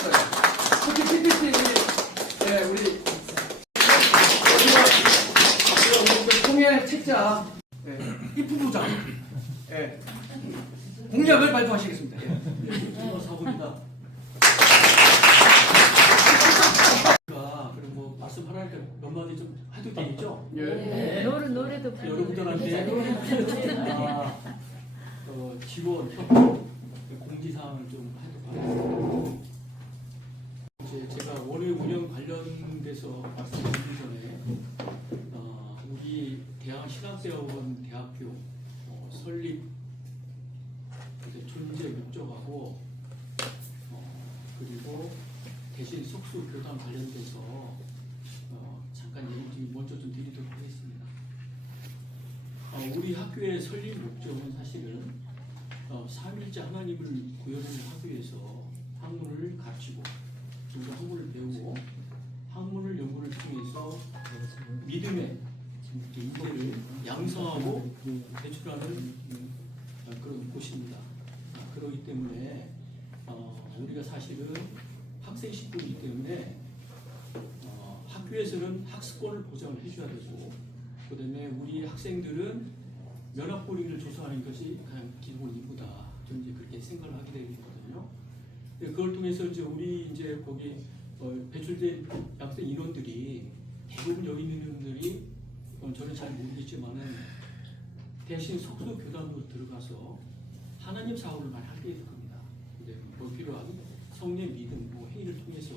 있어요. 특히 PPT 네, 우리 통일 책자 이프 부장 공약을 발표하시겠습니다. 사부입니다. 그럼 뭐 말씀하라니까 몇 마디 좀 해도 되겠죠? 예. 노래도 여러분들한테 지원, 협조, 공지사항을 좀 하도록 하겠습니다. 이제 제가 원외 운영 관련돼서 말씀드리기 전에 우리 신학대학원 대학교 설립 존재 목적하고 그리고 대신 속수 교단 관련돼서 잠깐 얘기 먼저 좀 드리도록 하겠습니다. 우리 학교의 설립 목적은 사실은 삼위일체 하나님을 구현을 하기 위해서 학문을 가르치고 그리고 학문을 배우고 학문을 연구를 통해서 믿음의 인재를 양성하고 배출하는 그런 곳입니다. 그렇기 때문에 우리가 사실은 학생 식구이기 때문에 학교에서는 학습권을 보장을 해줘야 되고 그 다음에 우리 학생들은 면학보링을 조성하는 것이 가장 기본 임무다. 저는 이제 그렇게 생각을 하게 되거든요. 그걸 통해서 이제 우리 이제 거기 배출된 학생 인원들이 대부분 여기 있는 인원들이 저는 잘 모르겠지만은 대신 속수 교단으로 들어가서 하나님 사업을 많이 하게 될 겁니다. 이제 뭐 필요한 성령 믿음 회의를 통해서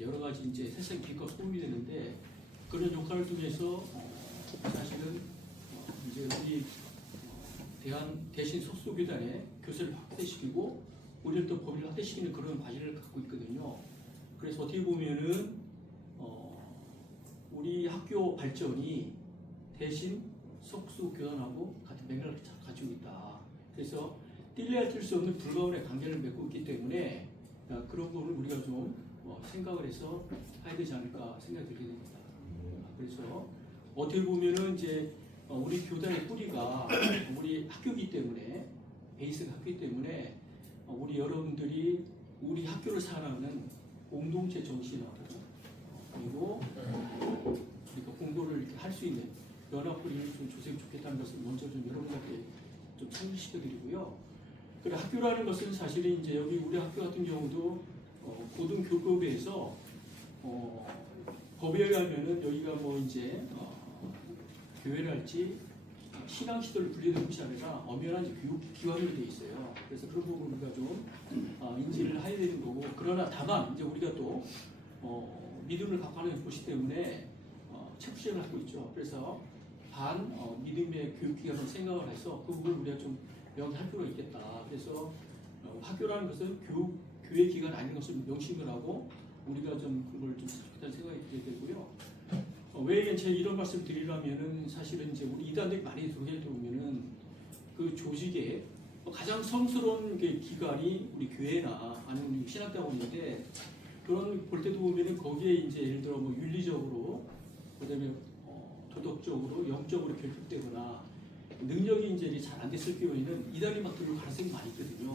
여러 가지 이제 세상 빛과 소음이 되는데 그런 역할을 통해서 사실은 이제 우리 대신 속수교단의 교세를 확대시키고 우리를 또 범위를 확대시키는 그런 과제를 갖고 있거든요. 그래서 어떻게 보면은 우리 학교 발전이 대신 속수교단하고 같은 맥락을 가지고 있다. 그래서 뗄래야 뗄 수 없는 불가운의 관계를 맺고 있기 때문에 그런 부분을 우리가 좀 생각을 해서 해야 되지 않을까 생각이 들게 됩니다. 그래서 어떻게 보면은 이제 우리 교단의 뿌리가 우리 학교이기 때문에 베이스가 학교이기 때문에 우리 여러분들이 우리 학교를 사랑하는 공동체 정신하고 그리고 공부를 할 수 있는 연합뿌리를 좀 조성이 좋겠다는 것을 먼저 좀 여러분들께 좀 상기시켜드리고요. 그리고 학교라는 것은 사실은 이제 여기 우리 학교 같은 경우도 고등교급에서 법에 의하면은 여기가 뭐 이제 교회랄지 신앙시설을 분리되는 것이 아니라 엄연한 교육기관으로 되어 있어요. 그래서 그런 부분 우리가 좀 인지를 해야 되는 거고 그러나 다만 이제 우리가 또 믿음을 갖고 하는 곳이기 때문에 체육시험을 하고 있죠. 그래서 믿음의 교육기관으로 생각을 해서 그 부분을 우리가 좀 명시할 필요가 있겠다. 그래서 학교라는 것은 교회 기관 아닌 것을 명심을 하고 우리가 좀 그걸 좀 좋겠다는 생각이 들게 되고요. 왜 제가 이런 말씀 드리려면은 사실은 이제 우리 이단들이 많이 들어오게 보면은 그 조직에 가장 성스러운 기관이 우리 교회나 아니면 우리 신학대학원인데 그런 볼 때도 보면은 거기에 이제 예를 들어 뭐 윤리적으로 그다음에 도덕적으로 영적으로 결핍되거나 능력이 이제 잘 안 됐을 경우에는 이단이 막 들어올 가능성이 많이 있거든요.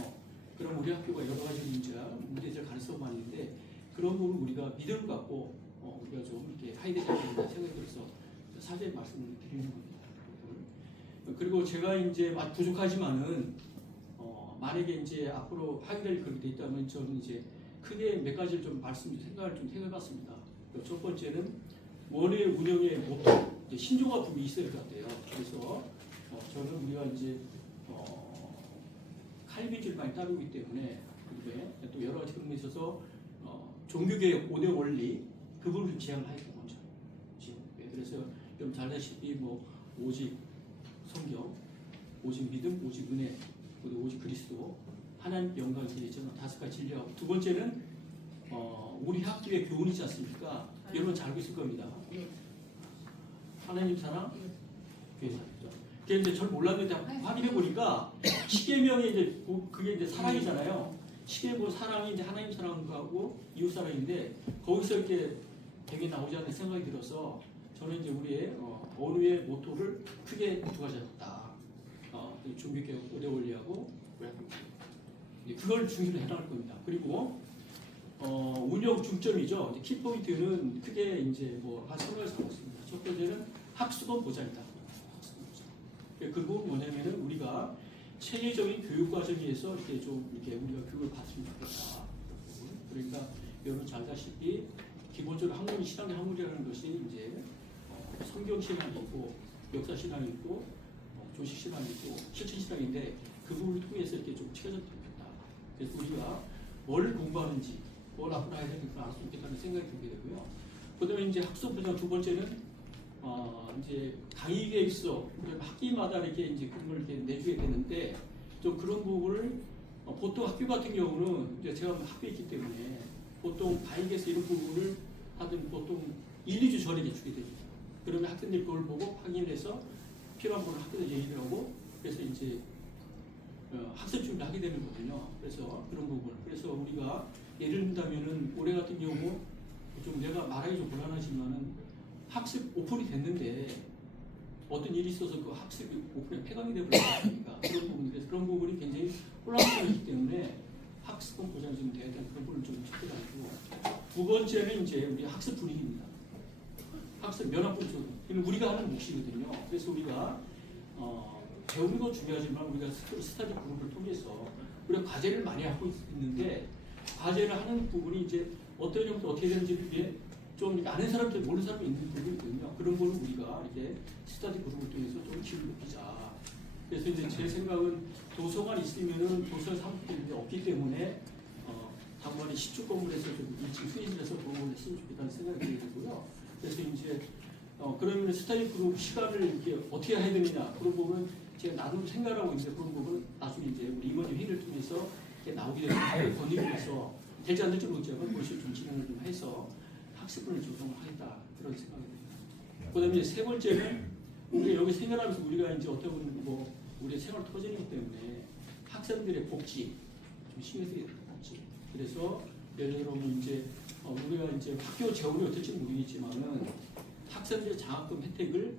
그럼 우리 학교가 여러 가지 문제될 가능성이 많이 있는데 그런 부분 우리가 믿음을 갖고 우리가 좀 이렇게 해야 되지 않겠나 생각이 들어서 사죄의 말씀을 드리는 겁니다. 그리고 제가 이제 부족하지만은 만약에 이제 앞으로 하게 될 그렇게 돼 있다면 저는 이제 크게 몇 가지를 좀 생각을 좀 해봤습니다. 첫 번째는 원외 운영의 모토 신조가 부분이 있어야 될 것 같아요. 그래서 저는 우리가 이제 칼빈주를 많이 따르기 때문에 그다음에 또 여러 가지 그런 데 있어서 종교개혁 5대 원리 그 부분을 좀 지향을 하겠다 먼저. 그래서 좀 잘다시피 뭐 오직 성경, 오직 믿음, 오직 은혜, 그리고 오직 그리스도, 하나님 영광을 드리잖아. 5가지 진리하고 두 번째는 우리 학교의 교훈이 있지 않습니까? 여러분 잘 알고 있을 겁니다. 하나님 사랑, 교회 사랑이죠. 그게 이제 잘 몰랐는데 확인해 보니까 십계명이 이제 그게 이제 사랑이잖아요. 십계명 사랑이 이제 하나님 사랑하고 이웃 사랑인데 거기서 이렇게 되게 나오지 않는 생각이 들어서 저는 이제 우리의 언어의 모토를 크게 두 가지 잡았다. 종교개혁 5대 원리하고 그걸 중심으로 해나갈 겁니다. 그리고 운영 중점이죠. 이제 키포인트는 크게 이제 뭐한 3가지 잡았습니다. 첫 번째는 학습원 보장이다. 학습원 보장. 그건 뭐냐면은 우리가 체계적인 교육 과정에서 이렇게 좀 이렇게 우리가 교육을 받으면 좋겠다. 그러니까 여러분 잘 아시다시피 기본적으로 학문이 신앙의 학문이라는 것이 이제 성경 신앙이 있고 역사 신앙이 있고 조식 신앙이 있고 실천 신앙인데 그 부분을 통해서 이렇게 좀 채워졌으면 좋겠다. 그래서 우리가 뭘 공부하는지 뭘 앞으로 해야 되는지 알 수 있겠다는 생각이 들게 되고요. 그다음에 이제 학습 보장 두 번째는 이제 강의 계획서 학기마다 이렇게 이제 그런 걸 이렇게 내주게 되는데 좀 그런 부분을 보통 학교 같은 경우는 이제 제가 학교에 있기 때문에 보통 강의 계획서 이런 부분을 하든 보통 1, 2주 전에 주게 되죠. 그러면 학생들이 그걸 보고 확인해서 필요한 부분을 학교에 얘기를 하고 그래서 이제 학습 준비를 하게 되는 거거든요. 그래서 그런 부분. 그래서 우리가 예를 든다면은 올해 같은 경우 좀 내가 말하기 좀 불안하지만은 학습 오픈이 됐는데 어떤 일이 있어서 그 학습이 오픈이 폐강이 되버리니까 그런 부분. 그래서 그런 부분이 굉장히 혼란스럽기 때문에 학습권 보장이 좀 돼야 되는 그런 부분을 좀 체크하고 두 번째는 이제 우리 학습 분위기입니다. 학습 면학분조 우리가 하는 몫이거든요. 그래서 우리가 배우는 건 중요하지만 우리가 스터디 그룹을 통해서 우리가 과제를 많이 하고 있는데 과제를 하는 부분이 이제 어떤 형태 어떻게 되는지를 위해 좀 아는 사람들 모르는 사람이 있는 부분이 있거든요. 그런 거는 우리가 이렇게 스터디 그룹을 통해서 좀 기를 높이자. 그래서 이제 제 생각은 도서관 있으면은 도서 상품들이 없기 때문에 단번에 시축 건물에서 좀 일찍 수의실에서 공부를 했으면 좋겠다는 생각이 들고요. 그래서 이제 그러면 스터디 그룹 시간을 이렇게 어떻게 해야 되느냐 그런 부분 제가 나름 생각하고 있는데 그런 부분 나중에 이제 우리 임원님 회의를 통해서 나오게 되면 건의해서 될지 안 될지 모르지만 그것을 좀 진행을 좀 해서 학습을 조성을 하겠다 그런 생각이 듭니다. 그다음에 이제 세 번째는 우리 여기 생활하면서 우리가 이제 어떻게 보면 뭐 우리의 생활 터전이기 때문에 학생들의 복지 좀 신경 쓰게 됩니다. 복지. 그래서 예를 들면 이제 우리가 이제 학교 재원이 어떨지 모르겠지만은 학생들의 장학금 혜택을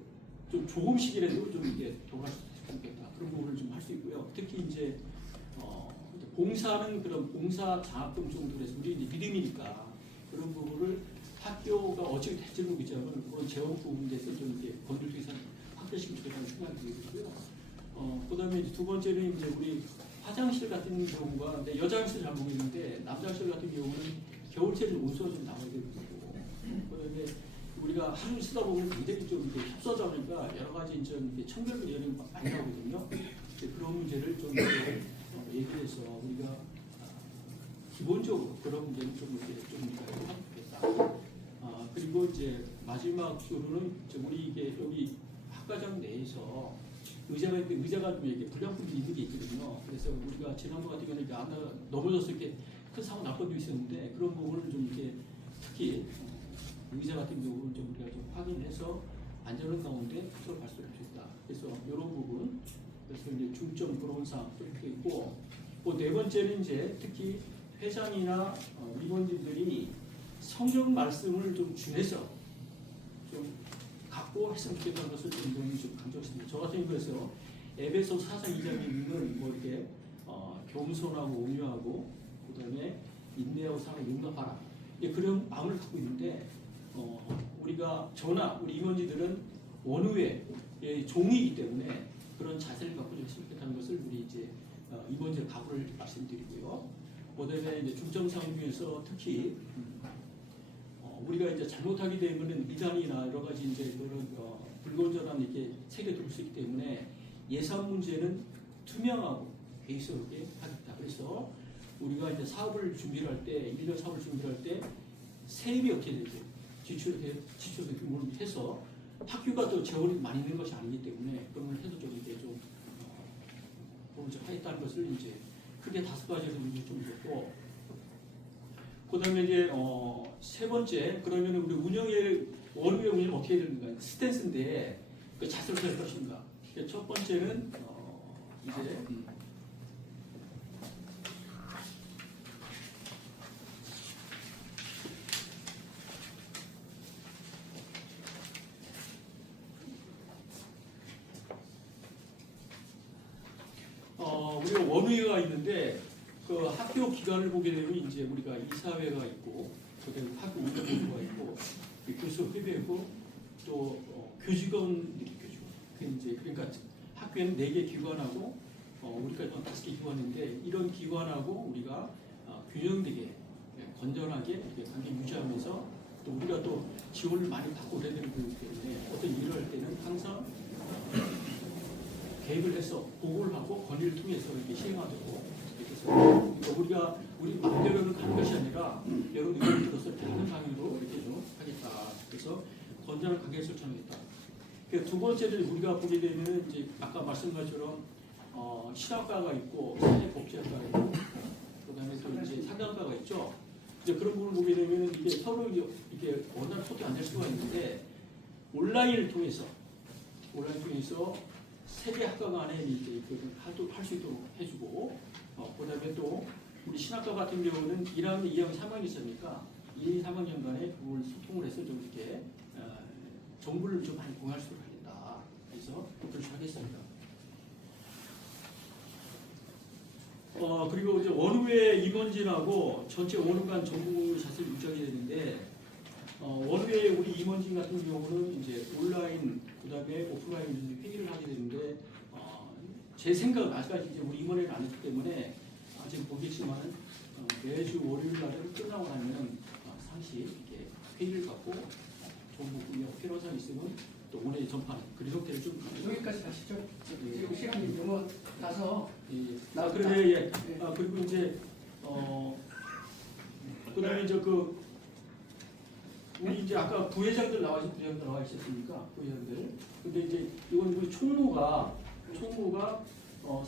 좀 조금씩이라도 좀 이렇게 돌아갈 수 있겠다. 그런 부분을 좀 할 수 있고요. 특히 이제 봉사는 그런 봉사 장학금 정도로 해서 우리 이제 믿음이니까 그런 부분을 학교가 어찌 될지 모르겠지만 그런 재원 부분에 대해서 좀 이렇게 건조해서 확대시키면 좋겠다는 생각이 들고요. 그다음에 이제 두 번째는 이제 우리 화장실 같은 경우가 근데 여자 화장실 잘 모르겠는데 남자 화장실 같은 경우는 겨울철에 온수가 좀 나와야 되고 그다음에 우리가 하루 쓰다 보면 굉장히 좀 이렇게 협소하다 보니까 여러 가지 좀 청결 이런 많이 나오거든요. 그런 문제를 좀 얘기해서 우리가 기본적으로 그런 문제는 좀 이렇게 좀 우리가 해보겠다. 그리고 이제 마지막으로는 우리 이게 여기 학과장 내에서 의자가 있는데 의자가 좀 이렇게 불량품이 있는 게 있거든요. 그래서 우리가 지난번 같은 경우는 이렇게 안 넘어져서 이렇게 큰 사고 날 뻔도 있었는데 그런 부분을 좀 이렇게 특히 의자 같은 경우는 좀 우리가 좀 확인해서 안전한 가운데 서로 발전할 수 있다. 그래서 이런 부분, 그래서 이제 중점 그런 사항 이렇게 있고, 그 네 번째는 이제 특히 회장이나 임원진들이 성경 말씀을 좀 준해서 좀 갖고 했으면 좋겠다는 것을 좀 강조했습니다. 저 같은 경우에서 에베소 4장 2장에 있는 뭐 이렇게 겸손하고 온유하고 그다음에 인내하고 사랑을 용납하라. 그런 마음을 갖고 있는데 우리가 저나 우리 임원진들은 원후의 종이기 때문에 그런 자세를 갖고 좀 했으면 좋겠다는 것을 우리 이제 임원진의 각오를 말씀드리고요. 그다음에 이제 중점 사항 중에서 특히 우리가 이제 잘못하게 되면은 미단이나 여러 가지 이제 그런 불건전한 이렇게 세계 들어올 수 있기 때문에 예산 문제는 투명하고 베이스롭게 하겠다. 그래서 우리가 이제 사업을 준비를 할 때, 1년 사업을 준비를 할 때 세입이 어떻게 되죠? 지출을 규모를 해서 학교가 또 재원이 많이 있는 것이 아니기 때문에 그런 걸 해서 좀 이렇게 좀 하겠다는 것을 이제 크게 5가지를 좀 줬고, 그다음에 이제 세 번째 그러면 우리 운영의 원후의 운영 어떻게 해야 되는가? 스탠스인데 그 자세를 어떻게 할 것인가? 첫 번째는 이제 우리가 원의가 있는데 그 학교 기관을 보게 되면 이제 우리가 이사회가 있고, 그다음에 학교 운영본부가 있고, 교수 협의회고, 또 교직원, 이제 그러니까 학교에는 4개 기관하고 우리가 5개 기관인데 이런 기관하고 우리가 균형되게 건전하게 이렇게 관계 유지하면서 또 우리가 또 지원을 많이 받고 그래야 되는 거기 때문에 어떤 일을 할 때는 항상 계획을 해서 보고를 하고 건의를 통해서 이렇게 시행하도록 이렇게 해서 우리가 우리 마음대로는 가는 것이 아니라 여러 의견을 들어서 이렇게 하는 방향으로 이렇게 좀 하겠다. 그래서 건전한 관계를 설정하겠다. 두 번째는 우리가 보게 되면 이제 아까 말씀한 것처럼 신학과가 있고 사회복지학과가 있고 그다음에 또 이제 상담과가 있죠. 이제 그런 부분을 보게 되면 이게 서로 이게 원활 소통이 안 될 수가 있는데 온라인을 통해서 3개 학과 간에 이제 할 수 있도록 해주고 그다음에 또 우리 신학과 같은 경우는 1학년, 2학년, 3학년이 있으니까 2, 3학년 간에 그걸 소통을 해서 좀 이렇게 정보를 좀 많이 공유할 수 있도록 하겠다. 그래서 그렇게 하겠습니다. 그리고 이제 원후의 임원진하고 전체 원후 간 정보 샷을 유지하게 되는데 원후의 우리 임원진 같은 경우는 이제 온라인 그다음에 오프라인 회의를 하게 되는데 제 생각은 아직까지 이제 우리 임원회를 안 했기 때문에 지금 보겠지만 매주 월요일 날은 끝나고 나면 상시 이렇게 회의를 갖고 정보 공유 필요한 사항이 있으면 또 원회 전파는 그런 형태를 좀 여기까지 하시죠. 지금 시간이 너무 나서 그래 예. 그리고 이제 그다음에 이제 우리 이제 아까 부회장들 나와 있었으니까 부회장들. 근데 이제 이건 우리 총무가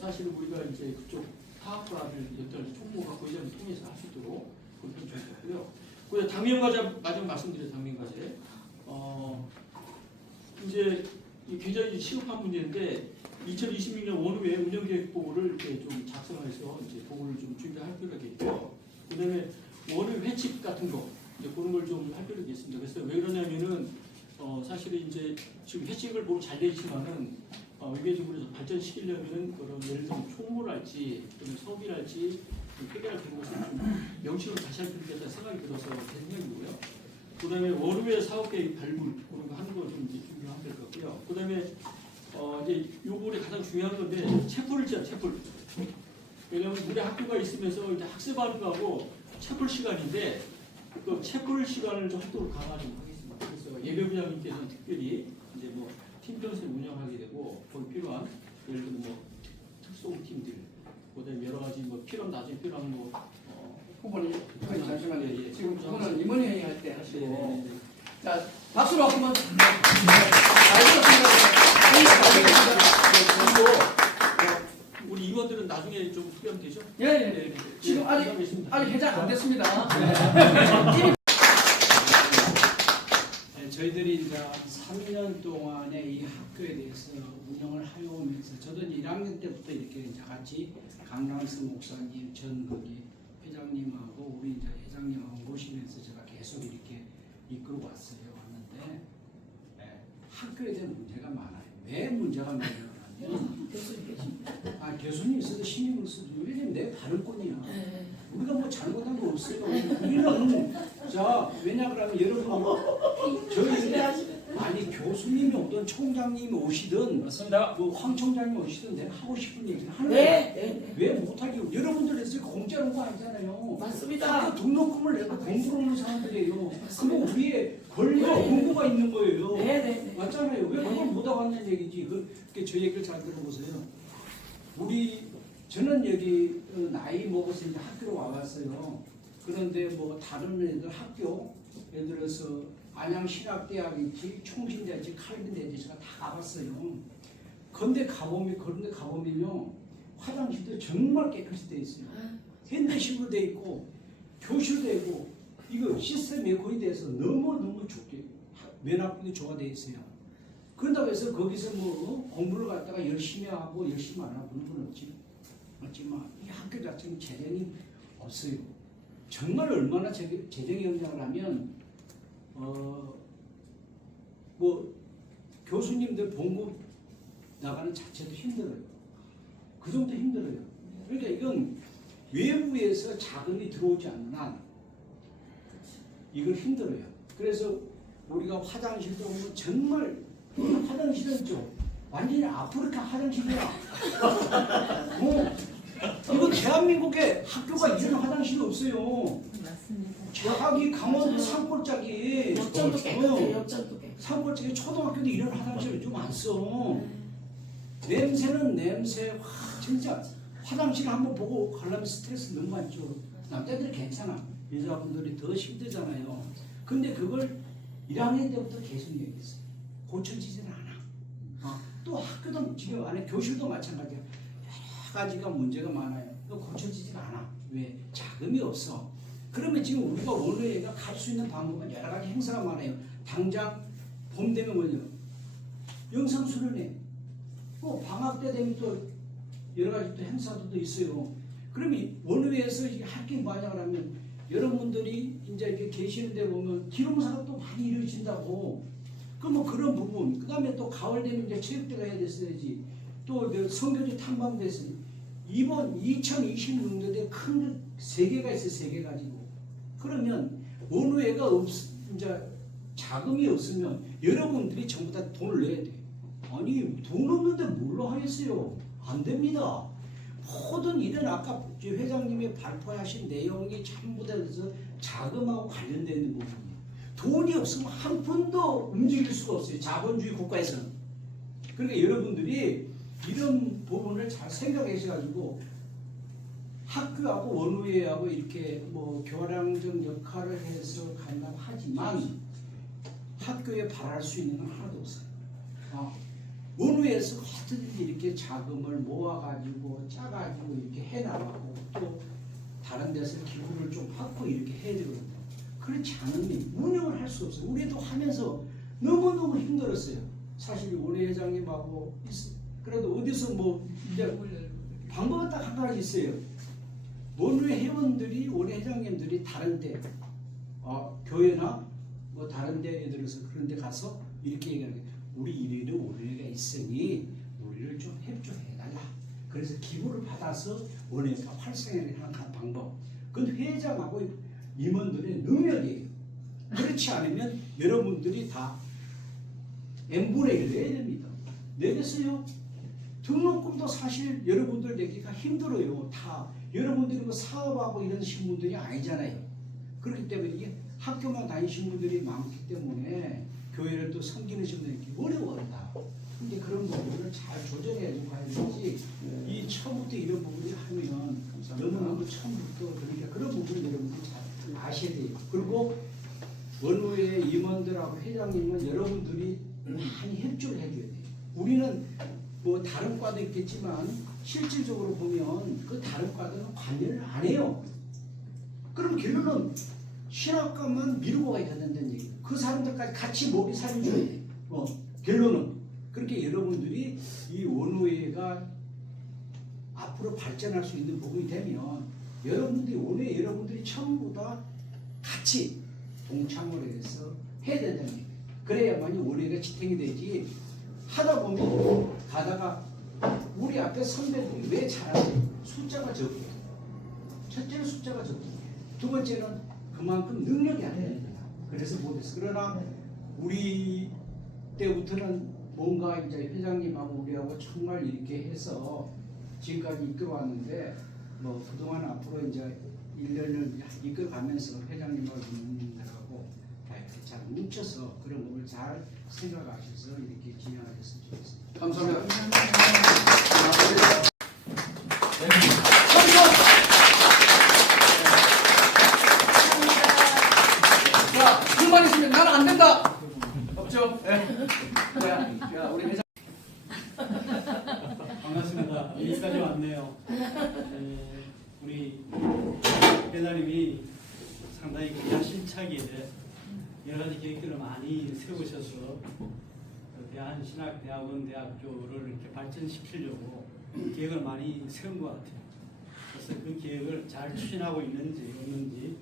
사실은 우리가 이제 그쪽 사학과를 연결해서 총무가 부회장을 통해서 할 수 있도록 그렇게 좋겠고요. 그 당면과제 마지막 말씀드려요. 당면과제. 이제 굉장히 시급한 문제인데 2026년 원후의 운영계획보고를 이렇게 좀 작성해서 이제 보고를 좀 준비할 필요가 있고요. 그다음에 원후 회칙 같은 거 이제 그런 걸 좀 할 필요가 있습니다. 그래서 왜 그러냐면은 사실은 이제 지금 회칙을 보면 잘 되지만은 외교적으로 발전시키려면은 그런 예를 들면 총무랄지 또는 서비랄지 회계랄 그런 것을 좀 명칭을 다시 할 필요가 있다는 생각이 들어서 제 생각이고요. 그다음에 원후의 사업계획 발굴 그런 거 하는 거 좀 이제 준비하면 될 것 같고요. 그다음에 이제 요번에 가장 중요한 건데 채플을 지어 채플. 왜냐하면 우리 학교가 있으면서 이제 학습하는 거하고 채플 시간인데 그 채플 시간을 좀 하도록 강화하도록 하겠습니다. 그래서 예배부장님께서는 특별히 이제 뭐 팀편을 운영하게 되고 거기 필요한 예를 들면 뭐 특송 팀들, 그다음에 여러 가지 뭐 나중에 필요한 뭐 후보님 잠시만요. 예. 지금 그거는 임원회의 할 때 하시고 네. 자 박수로 한번 그리고 우리 임원들은 나중에 좀 투표하면 되죠? 예. 네. 지금 아직 해장 안 됐습니다. 네, 저희들이 이제 3년 동안에 이 학교에 대해서 운영을 하여오면서 저도 1학년 때부터 이렇게 이제 같이 강남수 목사님, 전거기 회장님하고 우리 이제 회장님하고 모시면서 제가 계속 이렇게 이끌고 왔는데 학교에 대한 문제가 많아요. 왜 문제가 많냐면 교수님 있어도 신임을 써도 왜냐면 내가 발언권이야. 우리가 뭐 잘못한 거 없어요. 우리는 자 왜냐 그러면 여러분 저희 아니 교수님이 어떤 총장님이 오시든 맞습니다. 뭐 황 총장님이 오시든 내가 하고 싶은 얘기를 하는 거예요. 왜 못하게 여러분들에서 공짜로 거 아니잖아요. 맞습니다. 학교 등록금을 내고 공부를 하는 사람들이에요. 그럼 우리의 권리와 의무가 있는 거예요. 네네. 맞잖아요. 왜 그걸 못하고 왔냐는 얘기지. 저 얘기를 잘 들어보세요. 저는 여기 나이 먹어서 이제 학교로 와봤어요. 그런데 뭐 다른 애들 학교, 예를 들어서 안양신학대학 있지, 총신대 있지, 칼빈대 있지, 제가 다 가봤어요. 그런데 가보면요, 화장실도 정말 깨끗이 돼 있어요. 현대식으로 돼 있고, 교실도 있고, 이거 시스템이 거의 돼서 너무너무 좋게, 면학비도 좋아 돼 있어요. 그런다고 해서 거기서 뭐 공부를 갖다가 열심히 하고 열심히 안 하고 그런 건 없지만 이 학교 자체는 재정이 없어요. 정말 얼마나 재정이 없냐고 하면 뭐 교수님들 본고 나가는 자체도 힘들어요. 그 정도 힘들어요. 그러니까 이건 외부에서 자금이 들어오지 않는 한 이걸 힘들어요. 그래서 우리가 화장실도 보면 정말 화장실은 좀 완전히 아프리카 화장실이야. 이거 대한민국에 학교가 이런 화장실이 없어요. 맞습니다. 저기 강원도 맞아요. 산골짜기 역전도 깨끗해요. 역전도 깨끗해. 산골짜기 초등학교도 이런 화장실을 좀 안 써. 냄새는 냄새. 와 진짜 화장실 한번 보고 가려면 스트레스 너무 많죠. 남자들이 괜찮아. 여자분들이 더 힘들잖아요. 근데 그걸 1학년 때부터 계속 얘기했어요. 고쳐지지는 않아. 또 학교도 지금 안에 교실도 마찬가지야. 여러 가지가 문제가 많아요. 또 고쳐지지가 않아. 왜? 자금이 없어. 그러면 지금 우리가 원로회가 갈 수 있는 방법은 여러 가지 행사가 많아요. 당장 봄 되면 뭐냐? 영상수련회. 방학 때 되면 또 여러 가지 또 행사도 있어요. 그러면 원로회에서 할게 뭐냐고 하면 여러분들이 이제 이렇게 계시는데 보면 기록사가 또 많이 이루어진다고. 그럼 그런 부분. 그 다음에 또 가을 되면 이제 체육대가 해야 됐어야지. 또 성교지 탐방됐어요. 이번 2026년도에 큰 3개가 있어요. 3개 가지고. 그러면 원우회가 이제 자금이 없으면 여러분들이 전부 다 돈을 내야 돼. 아니 돈 없는데 뭘로 하겠어요? 안 됩니다. 모든 일은 아까 회장님이 발표하신 내용이 전부 다 자금하고 관련되는 부분이에요. 돈이 없으면 한 푼도 움직일 수가 없어요. 자본주의 국가에서는. 그러니까 여러분들이 이런 부분을 잘 생각하셔가지고 학교하고 원우회하고 이렇게 뭐 교량적 역할을 해서 간다고 하지만 학교에 바랄 수 있는 건 하나도 없어요. 원우회에서 어떻게든 이렇게 자금을 모아가지고 짜가지고 이렇게 해나가고 또 다른 데서 기부를 좀 받고 이렇게 해야 되거든요. 그렇지 않으면 운영을 할 수 없어요. 우리도 하면서 너무너무 힘들었어요. 사실 원회 회장님하고 그래도 어디서 뭐 이제 방법은 딱 한 가지 있어요. 원회 회원들이 원회 회장님들이 다른데 교회나 뭐 다른데 예를 들어서 그런데 가서 이렇게 얘기하는 거예요. 우리 일요일에 원회가 있으니 우리를 좀 협조해달라. 그래서 기부를 받아서 원회가 활성화하는 방법. 그건 회장하고 임원들의 능력이에요. 그렇지 않으면 여러분들이 다 n분의 1 내야 됩니다. 내겠어요? 등록금도 사실 여러분들 내기가 힘들어요. 다 여러분들이 뭐 사업하고 이러신 분들이 아니잖아요. 그렇기 때문에 이게 학교만 다니신 분들이 많기 때문에 교회를 또 섬기는 분들이 어려워한다. 근데 그런 부분을 잘 조정해주고 가야 되지. 이 처음부터 이런 부분을 하면 너무너무 처음부터 그러니까 그런 부분을 여러분들이 잘 아셔야 돼요. 그리고 원우회 임원들하고 회장님은 여러분들이 많이 협조를 해줘야 돼요. 우리는 뭐 다른 과도 있겠지만 실질적으로 보면 그 다른 과들은 관여를 안 해요. 그럼 결론은 신학과만 미루고 가야 된다는 얘기예요. 그 사람들까지 같이 먹이 살려줘야 돼. 결론은 그렇게 여러분들이 이 원우회가 앞으로 발전할 수 있는 부분이 되면 여러분들이 원우회 여러분들이 전부 다 같이 동참을 해서 해야 된다는 얘기예요. 그래야만이 원우회가 지탱이 되지. 하다 보면 가다가 우리 앞에 선배들이 왜 잘하세요? 숫자가 적어요. 첫째는 숫자가 적어요. 두 번째는 그만큼 능력이 안 됩니다. 그래서 못했어. 그러나 우리 때부터는 뭔가 이제 회장님하고 우리하고 정말 이렇게 해서 지금까지 이끌어왔는데 뭐 그동안 앞으로 이제 1년을 이끌어가면서 회장님하고 임원님들하고 잘 뭉쳐서 그런 부분을 잘 생각하셔서 이렇게 진행하셨으면 좋겠습니다. 감사합니다. 자, 불만 있으면 나는 안 된다. 없죠? 야, 우리 회장. 반갑습니다. 여기까지 왔네요. 우리 회장님이 상당히 야심차게 여러 가지 계획들을 많이 세우셔서 대한신학대학원 대학교를 이렇게 발전시키려고 계획을 많이 세운 것 같아요. 그래서 그 계획을 잘 추진하고 있는지 없는지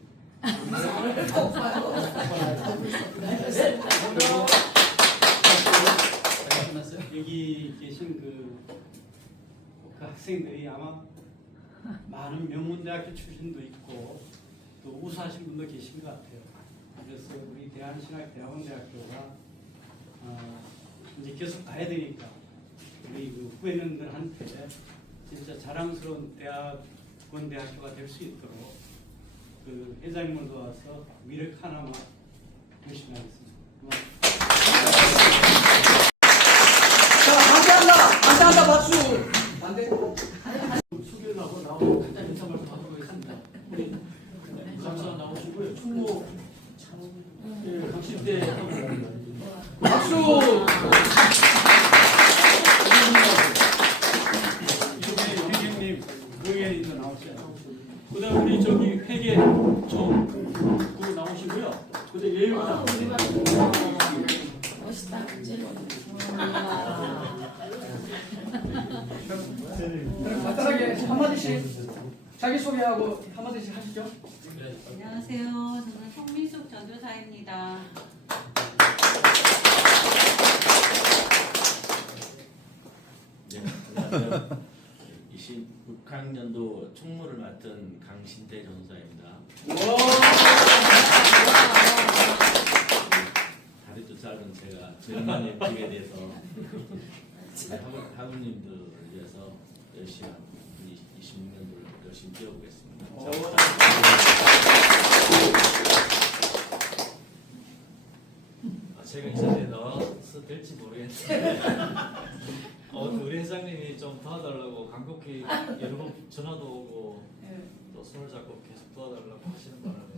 여기 계신 그 학생들이 아마 많은 명문대학교 출신도 있고 또 우수하신 분도 계신 것 같아요. 그래서 우리 대한신학대학원대학교가 이제 계속 가야 되니까 우리 그 후배님들한테 진짜 자랑스러운 대학원대학교가 될 수 있도록 그 회장님을 도와서 미륵 하나만 열심히 하겠습니다. 자, 반대한다, 박수. 반대. 소개를 하고 나오고 간단히 인사말 하도록 하겠습니다. 우리 감사 나오시고요. 총무 강신대 박수. 회장님, 의원님도 나오셔요. 그다음 우리 저기 회계 정그 나오시고요. 그다음 예우장 멋있다. 그럼 간단하게 한마디씩 자기소개하고 한마디씩 하시죠. 안녕하세요. 저는 송민숙 전도사입니다. 네, 안녕하세요. 26학년도 총무를 맡은 강신태 전사입니다. 다리도 짧은 제가 제일만의 집에 대해서 학우님들을 위해서 열심히 26년도를 열심히 뛰어보겠습니다. 제가 이 자리에 나와서 될지 모르겠는데 우리 회장님이 좀 도와달라고 간곡히 여러 번 전화도 오고 또 손을 잡고 계속 도와달라고 하시는 바람에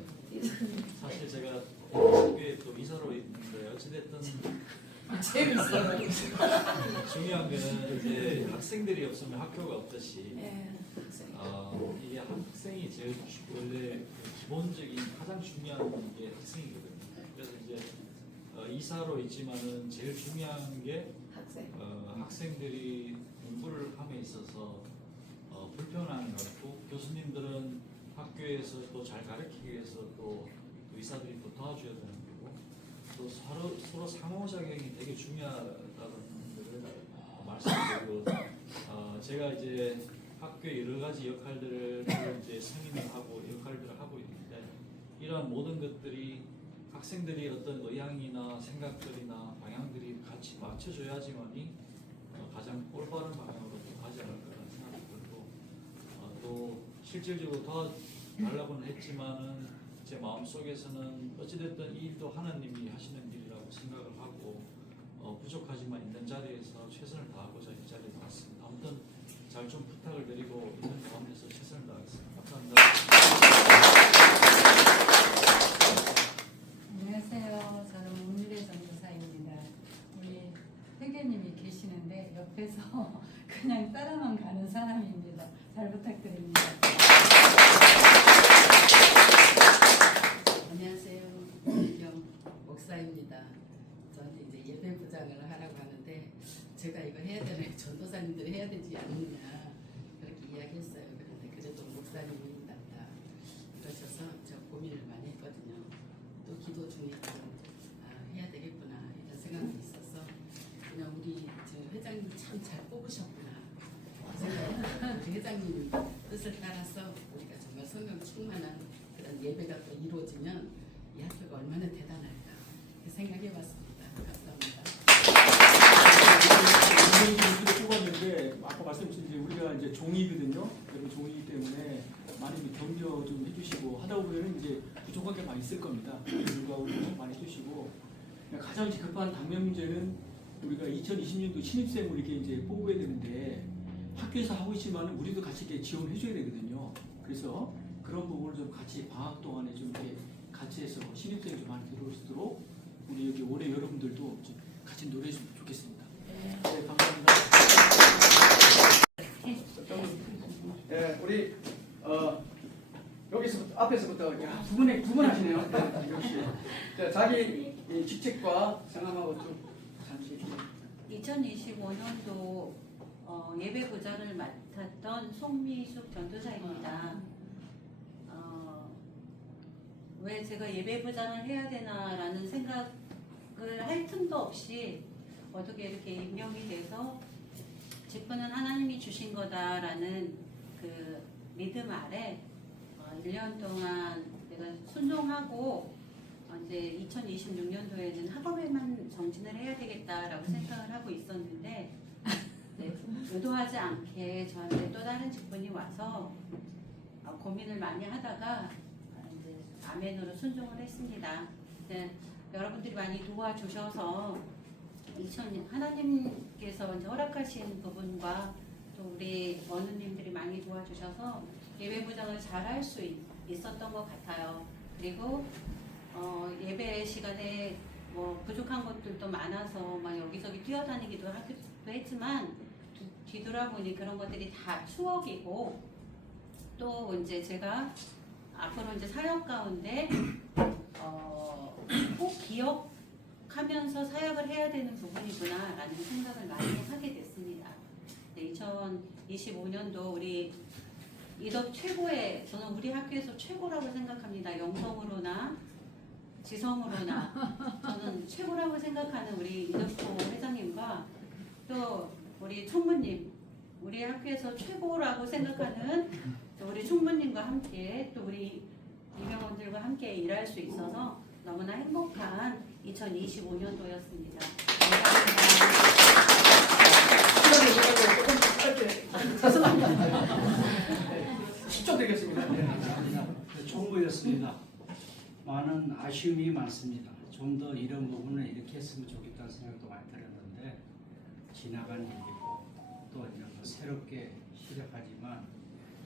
사실 제가 학교에 또 이사로 있는데 어찌됐든 재밌어요. 중요한 거는 이제 학생들이 없으면 학교가 없듯이 이게 학생이 제일 원래 기본적인 가장 중요한 게 학생이거든요. 그래서 이제 이사로 있지만은 제일 중요한 게 학생. 학생들이 공부를 함에 있어서 불편함이 없고 교수님들은 학교에서 또 잘 가르치기 위해서 또 의사들이 또 도와줘야 되는 거고 또 서로 상호작용이 되게 중요하다는 것을 말씀드리고 제가 이제 학교의 여러 가지 역할들을 이제 승인을 하고 역할들을 하고 있는데 이러한 모든 것들이 학생들이 어떤 의향이나 생각들이나 방향들이 같이 맞춰줘야지만이 가장 올바른 방향으로 가지 않을 거라는 생각이 들고 또 실질적으로 도와달라고는 했지만은 제 마음속에서는 어찌됐든 이 일도 하나님이 하시는 일이라고 생각을 하고 부족하지만 있는 자리에서 최선을 다하고자 이 자리에 나왔습니다. 아무튼 잘 좀 부탁을 드리고 있는 가운데서 최선을 다하겠습니다. 감사합니다. 안녕하세요. 저는 문미래 전도사입니다. 우리 회계님이 계시는데 옆에서 그냥 따라만 가는 사람입니다. 잘 부탁드립니다. 안녕하세요. 김경 목사입니다. 저는 이제 예배 부장을 하라고 하는데 제가 이거 해야 되나 전도사님들이 해야 되지 않느냐 그렇게 이야기했어요. 그런데 그래도 목사님이 낫다 그러셔서 저 고민을 많이 했거든요. 또 기도 중에 해야 되겠구나 이런 생각이 있어서 그냥 우리 저 회장님 참 잘 뽑으셨구나 생각이 우리 회장님 뜻을 따라서 우리가 정말 성령 충만한 그런 예배가 또 이루어지면 이 학교가 얼마나 대단할까 생각해봤습니다. 감사합니다. 우리 뽑았는데 아까 말씀드린 이제 우리가 이제 종이거든요. 여러분 종이기 때문에 많이 격려 좀 해주시고 하다 보면 이제 부족한 게 많이 있을 겁니다. 불구하고 많이 해주시고 가장 급한 당면 문제는 우리가 2020년도 신입생을 이렇게 이제 뽑아야 되는데 학교에서 하고 있지만 우리도 같이 이렇게 지원해 줘야 되거든요. 그래서 그런 부분을 좀 같이 방학 동안에 좀 이렇게 같이 해서 신입생이 좀 많이 들어올 수 있도록 우리 여기 올해 여러분들도 좀 같이 노래했으면 좋겠습니다. 네, 감사합니다. 네, 우리 여기서 앞에서부터 두 분 하시네요. 네, 역시. 자, 자기 이 직책과 성함하고 좀 잠시. 2025년도 예배부장을 맡았던 송미숙 전도사입니다. 왜 제가 예배부장을 해야 되나라는 생각을 할 틈도 없이 어떻게 이렇게 임명이 돼서 직분은 하나님이 주신 거다라는 그 믿음 아래 1년 동안 내가 순종하고 이제 2026년도에는 학업에만 정진을 해야 되겠다라고 생각을 하고 있었는데 네, 의도하지 않게 저한테 또 다른 직분이 와서 고민을 많이 하다가 이제 아멘으로 순종을 했습니다. 네, 여러분들이 많이 도와주셔서 하나님께서 이제 허락하신 부분과 또 우리 원우님들이 많이 도와주셔서 예배부장을 잘 할 수 있었던 것 같아요. 그리고 예배 시간에 뭐 부족한 것들도 많아서 막 여기저기 뛰어다니기도 하기도 했지만 뒤돌아보니 그런 것들이 다 추억이고 또 이제 제가 앞으로 이제 사역 가운데 꼭 기억하면서 사역을 해야 되는 부분이구나라는 생각을 많이 하게 됐습니다. 네, 2025년도 우리 이덕 최고의, 저는 우리 학교에서 최고라고 생각합니다. 영성으로나 지성으로나 저는 최고라고 생각하는 우리 이덕호 회장님과 또 우리 총무님, 우리 학교에서 최고라고 생각하는 또 우리 총무님과 함께 또 우리 임용원들과 함께 일할 수 있어서 너무나 행복한 2025년도였습니다. 감사합니다. 죄송합니다. 10초 드리겠습니다. 총무였습니다. 많은 아쉬움이 많습니다. 좀 더 이런 부분을 이렇게 했으면 좋겠다는 생각도 많이 들었는데 지나간 일이고 또 이제 새롭게 시작하지만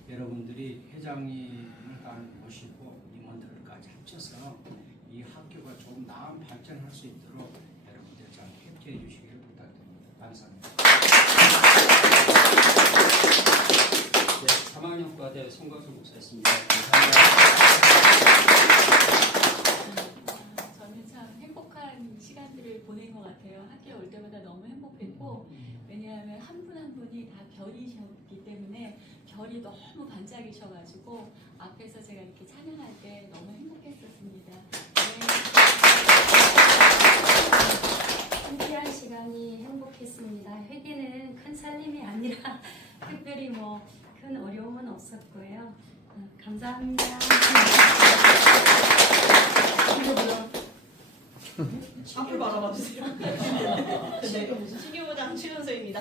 여러분들이 회장님을 모시고 임원들까지 합쳐서 이 학교가 조금 나은 발전할 수 있도록 여러분들 잘 협조해 주시기를 부탁드립니다. 감사합니다. 네, 3학년과대 송광수 목사였습니다. 감사합니다. 저는 참 행복한 시간들을 보낸 것 같아요. 학교에 올 때마다 너무 행복했고 왜냐하면 한 분 한 분이 다 별이셨기 때문에 별이 너무 반짝이셔가지고 앞에서 제가 이렇게 찬양할 때 너무 행복했었습니다. 함께한 시간이 행복했습니다. 회개는 큰 살림이 아니라 특별히 뭐 큰 어려움은 없었고요. 감사합니다. 앞을 바라봐 주세요. 신규부장 최은서입니다.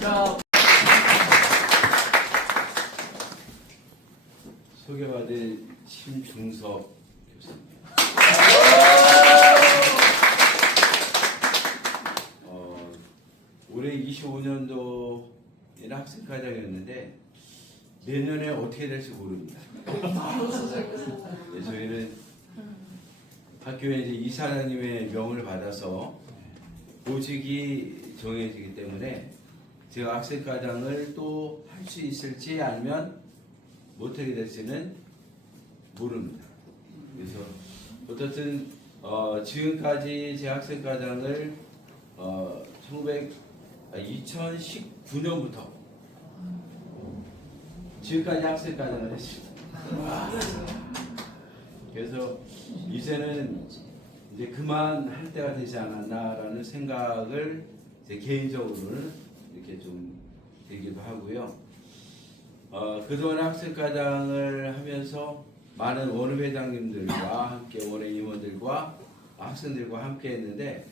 자, 소개받은 심중섭 교수입니다. 올해 25년도에는 학생과장이었는데 내년에 어떻게 될지 모릅니다. 네, 저희는 학교에 이제 이사장님의 명을 받아서 보직이 정해지기 때문에 제가 학생과장을 또 할 수 있을지 아니면 못하게 될지는 모릅니다. 그래서 어쨌든 지금까지 제 학생과장을 2019년부터 지금까지 학생과장을 했습니다. 그래서 이제는 이제 그만할 때가 되지 않았나라는 생각을 제 개인적으로는 이렇게 좀 들기도 하고요. 그동안 학생과장을 하면서 많은 원외회장님들과 함께 원외 임원들과 학생들과 함께 했는데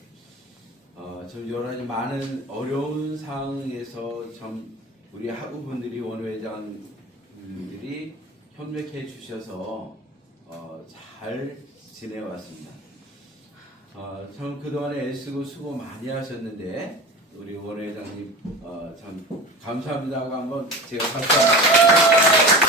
좀 여러 가지 많은 어려운 상황에서 좀 우리 학우분들이 원외회장님들이 협력해 주셔서 잘 지내왔습니다. 참 그동안에 애쓰고 수고 많이 하셨는데 우리 원회장님 참 감사합니다 하고 한번 제가 감사합니다.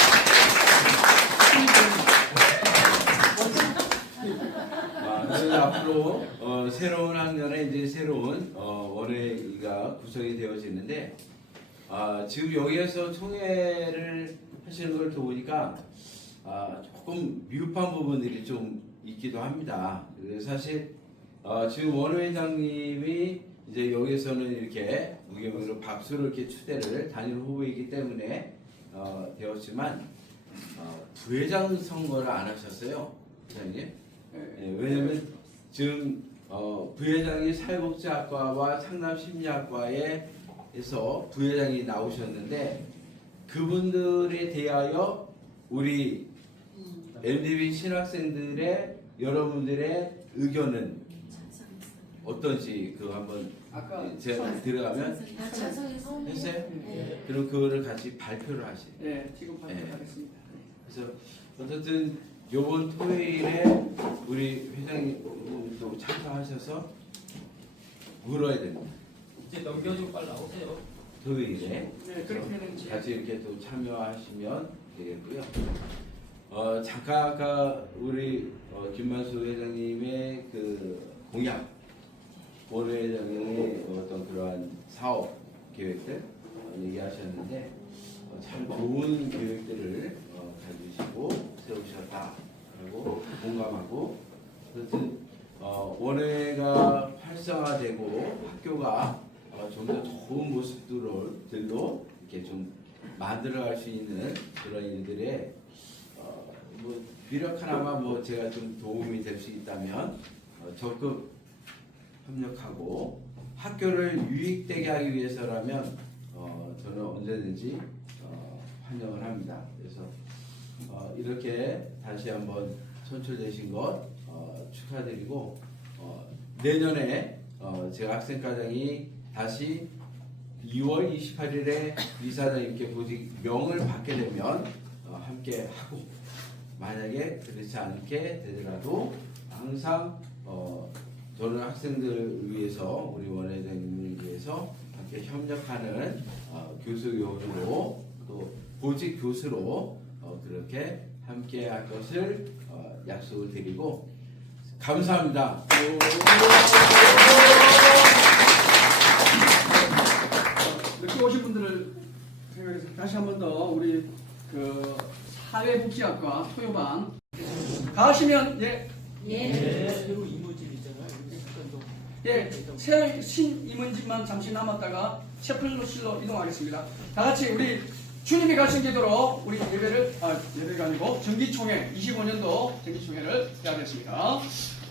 앞으로 새로운 학년에 이제 새로운 원회가 구성이 되어지는데 지금 여기에서 총회를 하시는 걸 보니까 조금 미흡한 부분들이 좀 있기도 합니다. 사실 지금 원회장님이 이제 여기서는 이렇게 무게무게로 박수로 이렇게 추대를 단일 후보이기 때문에 되었지만 부회장 선거를 안 하셨어요, 부장님. 네, 왜냐면 지금 부회장이 사회복지학과와 상담심리학과의 에서 부회장이 나오셨는데 그분들에 대하여 우리 MDB 신학생들의 여러분들의 의견은 어떤지 그 한번 아까 제가 들어가면 찬성했어요. 했어요? 네. 그럼 그거를 같이 발표를 하세요. 네, 지금 발표하겠습니다. 그래서 어쨌든 이번 토요일에 우리 회장님도 참석하셔서 물어야 됩니다. 이제 넘겨주고 빨리 나오세요. 토요일에 네, 그렇게 하는지. 같이 이렇게 또 참여하시면 되겠고요. 잠깐 아까 우리 김만수 회장님의 그 공약, 원 회장님의 어떤 그러한 사업 계획들 얘기하셨는데 참 좋은 계획들을 가지시고 세우셨다. 그리고 공감하고 어쨌든 원회가 활성화되고 학교가 좀 더 좋은 모습들로 이렇게 좀 만들어갈 수 있는 그런 일들에 뭐 유력하나마 뭐 제가 좀 도움이 될 수 있다면 적극 협력하고 학교를 유익되게 하기 위해서라면 저는 언제든지 환영을 합니다. 그래서 이렇게 다시 한번 선출되신 것 축하드리고 내년에 제가 학생과장이 다시 2월 28일에 이사장님께 보직 명을 받게 되면 함께 하고 만약에 그렇지 않게 되더라도 항상 저는 학생들을 위해서 우리 원회장님을 위해서 함께 협력하는 교수요원으로 또 보직 교수로 그렇게 함께 할 것을 약속을 드리고 감사합니다. 늦게 오신 분들을 생각해서 다시 한 번 더 우리 그 사회복지학과 토요반 가시면 새로 이모집 있잖아요. 잠깐 좀 새로 신임원집만 잠시 남았다가 채플로실로 이동하겠습니다. 다 같이 우리 주님이 가신 길대로 우리 예배가 아니고 정기총회 25년도 정기총회를 해야겠습니다.